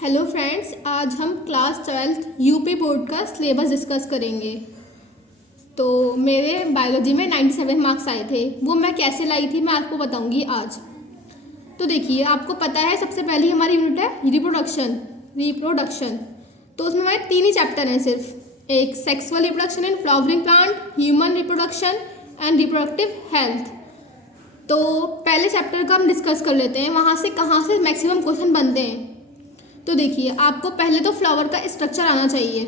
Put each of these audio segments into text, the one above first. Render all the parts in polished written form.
Hello friends, आज हम class 12th UP board का सिलेबस डिस्कस करेंगे। तो मेरे बायोलॉजी में 97 मार्क्स आए थे। वो मैं कैसे लाई थी मैं आपको बताऊंगी आज। तो देखिए, आपको पता है सबसे पहली हमारी यूनिट है रिप्रोडक्शन। तो उसमें हमारे 3 ही चैप्टर हैं सिर्फ, एक sexual reproduction in flowering plant, human reproduction and reproductive health. तो पहले चैप्टर का हम डिस्कस कर लेते हैं, वहाँ से कहाँ से मैक्सिमम क्वेश्चन बनते हैं। तो देखिए, आपको पहले तो फ्लावर का स्ट्रक्चर आना चाहिए,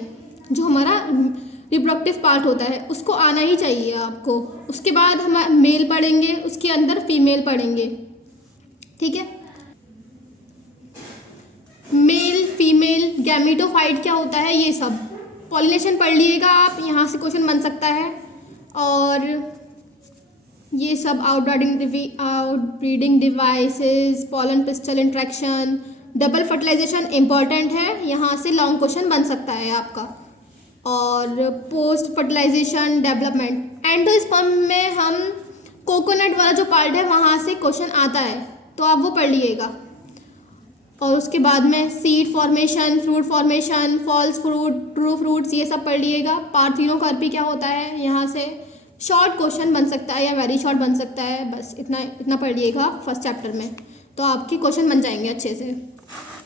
जो हमारा रिप्रोडक्टिव पार्ट होता है उसको आना ही चाहिए आपको। उसके बाद हम मेल पढ़ेंगे, उसके अंदर फीमेल पढ़ेंगे, ठीक है। मेल फीमेल गैमेटोफाइट क्या होता है, ये सब पॉलिनेशन पढ़ लीजिएगा आप, यहाँ से क्वेश्चन बन सकता है। और ये सब outbreeding devices, pollen pistil interaction, double fertilisation important है, यहाँ से लॉन्ग क्वेश्चन बन सकता है आपका। और पोस्ट फर्टिलाइजेशन डेवलपमेंट एंडोस्पर्म में हम कोकोनट वाला जो पार्ट है वहाँ से क्वेश्चन आता है, तो आप वो पढ़ लीजिएगा। और उसके बाद में seed formation, fruit formation, false fruit, true fruits, ये सब पढ़ लीजिएगा। पार्थिनोकार्पी क्या होता है, यहाँ से शॉर्ट क्वेश्चन बन सकता है या वेरी शॉर्ट बन सकता है, बस इतना पढ़ लीजिएगा फर्स्ट चैप्टर में, तो आपके क्वेश्चन बन जाएंगे अच्छे से।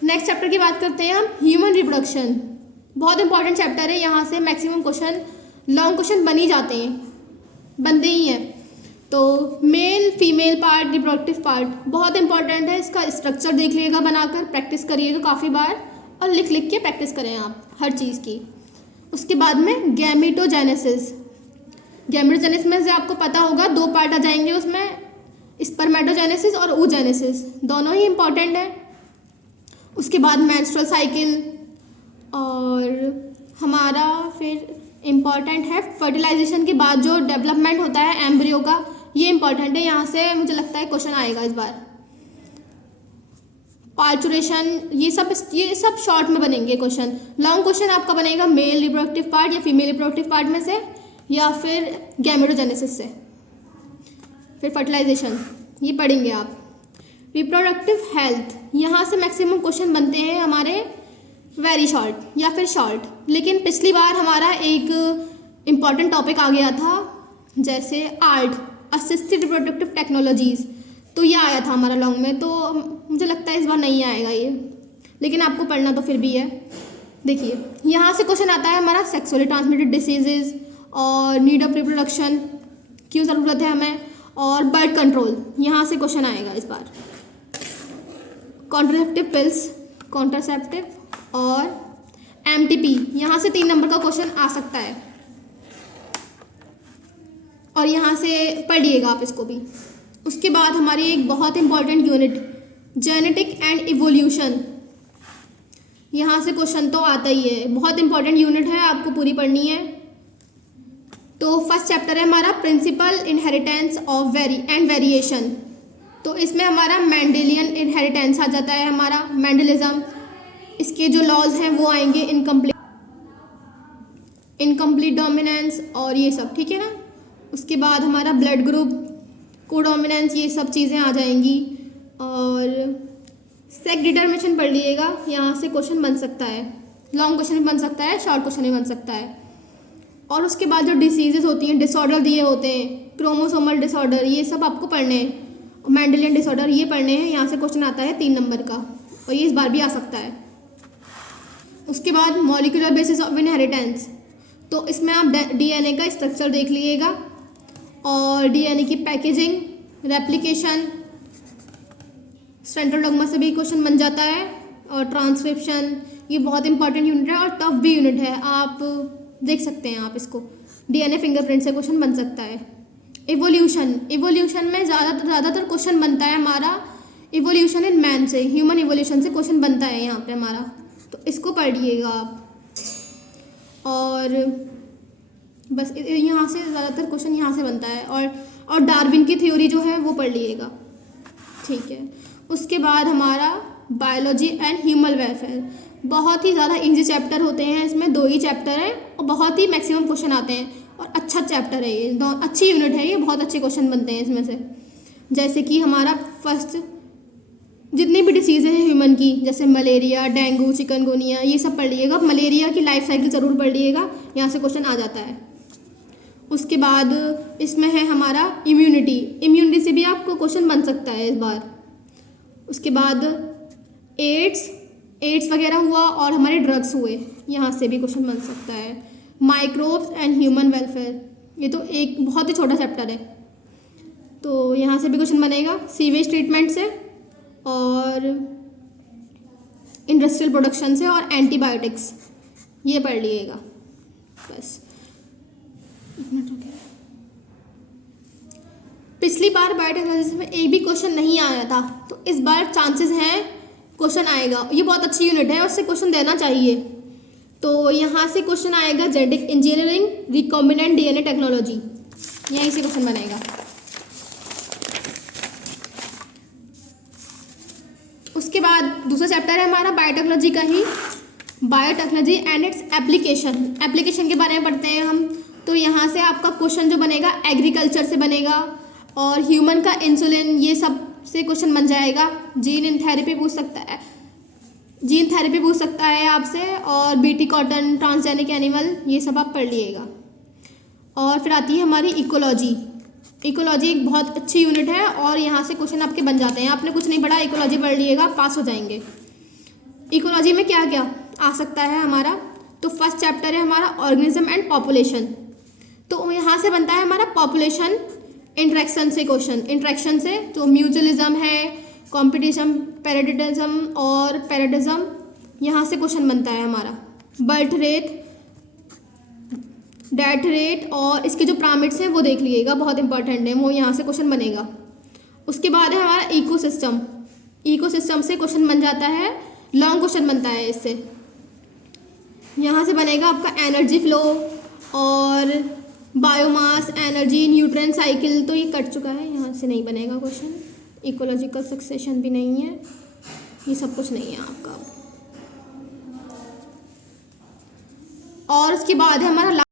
नेक्स्ट चैप्टर की बात करते हैं हम, ह्यूमन रिप्रोडक्शन। बहुत इंपॉर्टेंट चैप्टर है, यहाँ से मैक्सिमम क्वेश्चन लॉन्ग क्वेश्चन बन ही जाते हैं, बनते ही हैं। तो male female part, reproductive part बहुत इंपॉर्टेंट है, इसका स्ट्रक्चर देख लीजिएगा बनाकर, प्रैक्टिस करिएगा काफ़ी बार और लिख लिख के प्रैक्टिस करें आप हर चीज़ की। उसके बाद में गैमेटोजेनेसिस में से आपको पता होगा 2 पार्ट आ जाएंगे उसमें, स्पर्मेटोजेनेसिस और oogenesis, दोनों ही इम्पॉर्टेंट है। उसके बाद मेंस्ट्रुअल साइकिल, और हमारा फिर इम्पॉर्टेंट है फर्टिलाइजेशन के बाद जो डेवलपमेंट होता है एम्ब्रियो का, ये इम्पॉर्टेंट है, यहाँ से मुझे लगता है क्वेश्चन आएगा इस बार। पार्चुरेशन, ये सब शॉर्ट में बनेंगे क्वेश्चन। लॉन्ग क्वेश्चन आपका बनेगा मेल रिप्रोडक्टिव पार्ट या फीमेल रिप्रोडक्टिव पार्ट में से, या फिर गैमेटोजेनेसिस से। फिर फर्टिलाइजेशन ये पढ़ेंगे आप। रिप्रोडक्टिव हेल्थ, यहाँ से मैक्सिमम क्वेश्चन बनते हैं हमारे वेरी शॉर्ट या फिर शॉर्ट। लेकिन पिछली बार हमारा एक इम्पॉर्टेंट टॉपिक आ गया था, जैसे आर्ट, असिस्टेड रिप्रोडक्टिव टेक्नोलॉजीज़, तो ये आया था हमारा लॉन्ग में, तो मुझे लगता है इस बार नहीं आएगा ये, लेकिन आपको पढ़ना तो फिर भी है। देखिए, यहाँ से क्वेश्चन आता है हमारा सेक्सुअली ट्रांसमिटेड डिसीजेज़ और नीड ऑफ रिप्रोडक्शन, क्यों ज़रूरत है हमें, और बर्थ कंट्रोल, यहाँ से क्वेश्चन आएगा इस बार। कॉन्ट्रासेप्टिव और MTP, यहाँ से 3 नंबर का क्वेश्चन आ सकता है, और यहाँ से पढ़िएगा आप इसको भी। उसके बाद हमारी एक बहुत important unit, genetic and evolution, यहाँ से क्वेश्चन तो आता ही है, बहुत इंपॉर्टेंट यूनिट है, आपको पूरी पढ़नी है। तो फर्स्ट चैप्टर है हमारा प्रिंसिपल इनहेरिटेंस ऑफ वेरिएशन, तो इसमें हमारा मेंडेलियन इनहेरिटेंस आ जाता है, हमारा मेंडलिज्म, इसके जो लॉज हैं वो आएंगे, इनकम्प्लीट डोमिनेंस और ये सब, ठीक है ना। उसके बाद हमारा ब्लड ग्रुप, कोडोमिनेंस, ये सब चीज़ें आ जाएंगी। और सेक्स डिटर्मिनेशन पढ़ लीजिएगा, यहाँ से क्वेश्चन बन सकता है, लॉन्ग क्वेश्चन भी बन सकता है, शॉर्ट क्वेश्चन भी बन सकता है। और उसके बाद जो डिसीजेज होती हैं, डिसऑर्डर दिए होते हैं, क्रोमोसोमल डिसऑर्डर, ये सब आपको पढ़ने हैं, मेंडेलियन डिसऑर्डर ये पढ़ने हैं, यहाँ से क्वेश्चन आता है 3 नंबर का, और ये इस बार भी आ सकता है। उसके बाद मॉलिक्यूलर बेसिस ऑफ इनहेरिटेंस, तो इसमें आप DNA का स्ट्रक्चर देख लीजिएगा, और DNA की पैकेजिंग, रेप्लिकेशन, सेंट्रल डॉगमा से भी क्वेश्चन बन जाता है, और ट्रांसक्रिप्शन, ये बहुत इंपॉर्टेंट यूनिट है और टफ भी यूनिट है, आप देख सकते हैं आप इसको, DNA फिंगरप्रिंट से क्वेश्चन बन सकता है। इवोल्यूशन में ज़्यादातर क्वेश्चन बनता है हमारा इवोल्यूशन इन मैन से, ह्यूमन इवोल्यूशन से क्वेश्चन बनता है यहाँ पे हमारा, तो इसको पढ़िएगा आप। और बस यहाँ से ज़्यादातर क्वेश्चन यहाँ से बनता है, और डार्विन की थ्योरी जो है वो पढ़ लीजिएगा, ठीक है। उसके बाद हमारा बायोलॉजी एंड ह्यूमन वेलफेयर, बहुत ही ज़्यादा इजी चैप्टर होते हैं, इसमें 2 ही चैप्टर हैं और बहुत ही मैक्सिमम क्वेश्चन आते हैं, और अच्छा चैप्टर है ये, अच्छी यूनिट है ये, बहुत अच्छे क्वेश्चन बनते हैं इसमें से। जैसे कि हमारा फर्स्ट जितनी भी डिसीज़ हैं ह्यूमन की, जैसे मलेरिया, डेंगू, चिकनगुनिया, ये सब पढ़ लीजिएगा। मलेरिया की लाइफ साइकिल ज़रूर पढ़ लीजिएगा, यहाँ से क्वेश्चन आ जाता है। उसके बाद इसमें है हमारा इम्यूनिटी से भी आपको क्वेश्चन बन सकता है इस बार। उसके बाद एड्स वगैरह हुआ और हमारे ड्रग्स हुए, यहाँ से भी क्वेश्चन बन सकता है। माइक्रोब्स एंड ह्यूमन वेलफेयर, ये तो एक बहुत ही छोटा चैप्टर है, तो यहाँ से भी क्वेश्चन बनेगा। सीवेज ट्रीटमेंट से और इंडस्ट्रियल प्रोडक्शन से और एंटीबायोटिक्स, ये पढ़ लीजिएगा बस। पिछली बार बायोटेक्नोलॉजी में एक भी क्वेश्चन नहीं आया था, तो इस बार चांसेस हैं क्वेश्चन आएगा। ये बहुत अच्छी यूनिट है, उससे क्वेश्चन देना चाहिए। तो यहाँ से क्वेश्चन आएगा genetic engineering, recombinant DNA technology, यहीं से क्वेश्चन बनेगा। उसके बाद दूसरा चैप्टर है हमारा बायोटेक्नोलॉजी का ही, बायोटेक्नोलॉजी एंड इट्स एप्लीकेशन के बारे में पढ़ते हैं हम। तो यहाँ से आपका क्वेश्चन जो बनेगा एग्रीकल्चर से बनेगा और ह्यूमन का इंसुलिन, ये सब से क्वेश्चन बन जाएगा। जीन थेरेपी पूछ सकता है आपसे, और बीटी कॉटन, ट्रांसजेनिक एनिमल, ये सब आप पढ़ लीजिएगा। और फिर आती है हमारी इकोलॉजी एक बहुत अच्छी यूनिट है और यहाँ से क्वेश्चन आपके बन जाते हैं। आपने कुछ नहीं पढ़ा, इकोलॉजी पढ़ लीजिएगा, पास हो जाएंगे। इकोलॉजी में क्या क्या आ सकता है हमारा, तो फर्स्ट चैप्टर है हमारा ऑर्गेनिज्म एंड पॉपुलेशन। तो यहाँ से बनता है हमारा पॉपुलेशन इंट्रैक्शन से क्वेश्चन, इंट्रैक्शन से तो म्यूचुअलिज्म है, कॉम्पिटिशन, पैरेडिज्म और पैरेडिज्म, यहाँ से क्वेश्चन बनता है हमारा। बर्थ रेट, डेथ रेट और इसके जो पिरामिड्स हैं वो देख लीजिएगा, बहुत इंपॉर्टेंट है, वो यहाँ से क्वेश्चन बनेगा। उसके बाद है हमारा इकोसिस्टम से क्वेश्चन बन जाता है, लॉन्ग क्वेश्चन बनता है इससे। यहाँ से बनेगा आपका एनर्जी फ्लो और बायोमास, एनर्जी, न्यूट्रिएंट साइकिल, तो ये कट चुका है, यहाँ से नहीं बनेगा क्वेश्चन। इकोलॉजिकल सक्सेशन भी नहीं है, ये सब कुछ नहीं है आपका। और उसके बाद है हमारा